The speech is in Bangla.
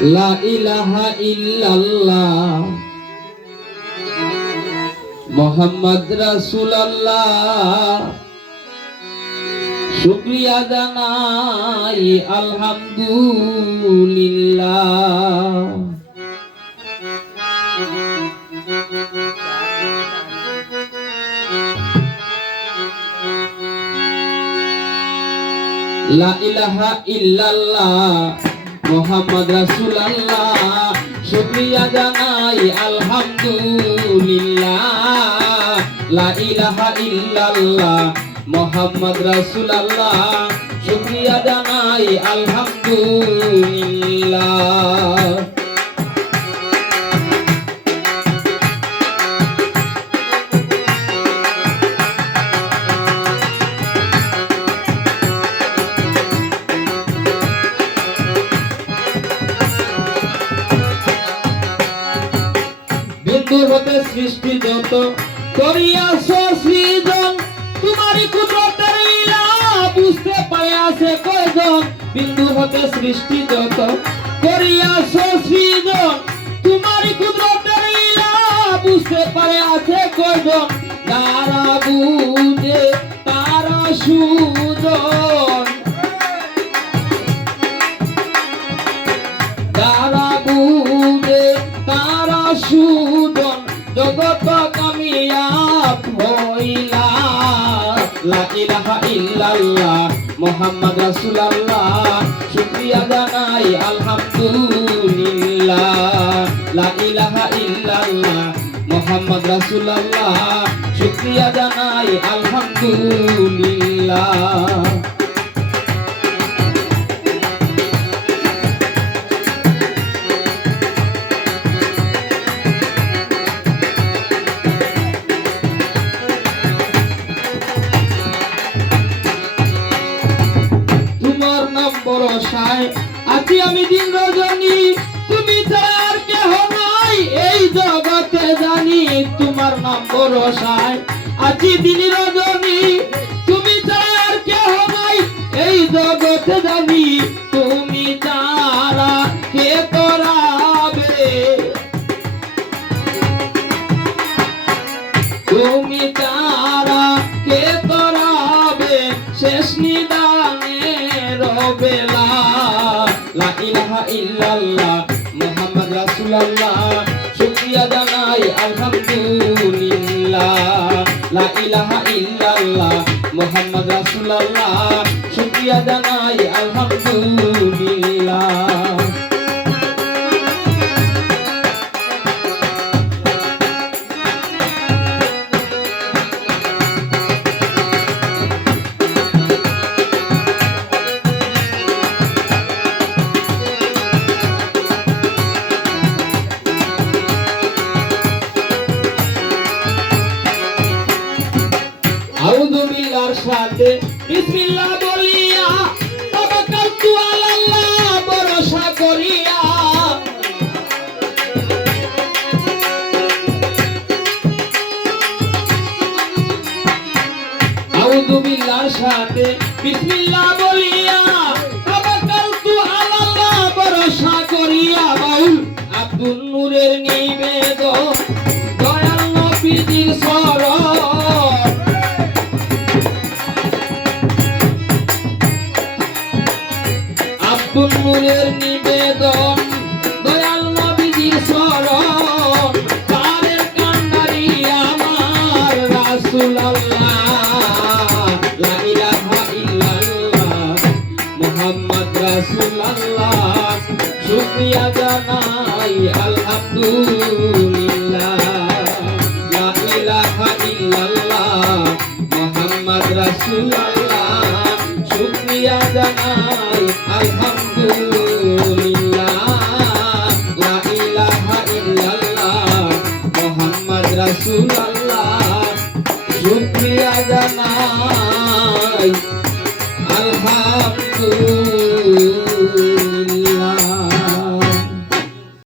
লা ইলাহা ইল্লাল্লাহ মুহাম্মদ রাসূলুল্লাহ। শুকরিয়া জানাই আলহামদুলিল্লাহ। লা ইলাহা ইল্লাল্লাহ মুহাম্মদ রাসূলুল্লাহ। শুকরিয়া জানাই আলহামদুলিল্লাহ। লা ইলাহা ইল্লাল্লাহ মুহাম্মদ রাসূলুল্লাহ। শুকরিয়া জানাই আলহামদুলিল্লাহ। বিন্দু হতে সৃষ্টি যত করিয়াছ সৃজন, তোমারই কুদরতের লীলা বুঝতে পারিয়াছে কয়জন। বিন্দু হতে সৃষ্টি যত করিয়াছ সৃজন, তোমারই কুদরতের লীলা বুঝতে পারিয়াছে কয়জন। তারা বুঝে তারা সুজন, তারা বুঝে তারা সুজন, জগৎ কামিয়াব হইলা। লা ইলাহা ইল্লাল্লাহ মুহাম্মদ রাসূলুল্লাহ। শুকরিয়া জানাই আলহামদুলিল্লাহ। লা ইলাহা ইল্লাল্লাহ মুহাম্মদ রাসূলুল্লাহ। শুকরিয়া জানাই আলহামদুলিল্লাহ। ভরসায় আছি আমি দিন রজনী, তুমি ছাড়া আর কেহ নাই এই জগতে জানি। তোমার নাম ভরসায় আছি দিন রজনী, তুমি ছাড়া আর কেহ নাই এই জগতে জানি। তুমি ছাড়া কে করাবে, তুমি ছাড়া কে করাবে শেষ নিদানে বেলা। লা ইলাহা ইল্লাল্লাহ মুহাম্মদ রাসূলুল্লাহ। শুকরিয়া জানাই আলহামদুলিল্লাহ। লা ইলাহা ইল্লাল্লাহ মুহাম্মদ রাসূলুল্লাহ। শুকরিয়া জানাই আলহামদুলিল্লাহ। আউযু বিল্লাহর সাথে বিসমিল্লাহ বলিয়া তাওয়াক্কালতু আলাল্লাহ ভরসা করিয়া। আউযু বিল্লাহর সাথে বিসমিল্লাহ বলিয়া তাওয়াক্কালতু আলাল্লাহ ভরসা করিয়া। বাউল আব্দুল নূরের নিবেদন দয়াল নবীজির শরণ, আব্দুল নূরের নিবেদন দয়াল নবীজির শরণ। তারের কান্ডারি আমার রাসূলুল্লাহ। লা ইলাহা ইল্লাল্লাহ মুহাম্মদ রাসূলুল্লাহ। শুকরিয়া জানাই আলহামদুলিল্লাহ। লা ইলাহা ইল্লাল্লাহ মুহাম্মদ রাসূলুল্লাহ। শুকরিয়া জানাই আলহামদুলিল্লাহ। লা ইলাহা ইল্লাল্লাহ মুহাম্মদ রাসূলুল্লাহ। শুকরিয়া জানাই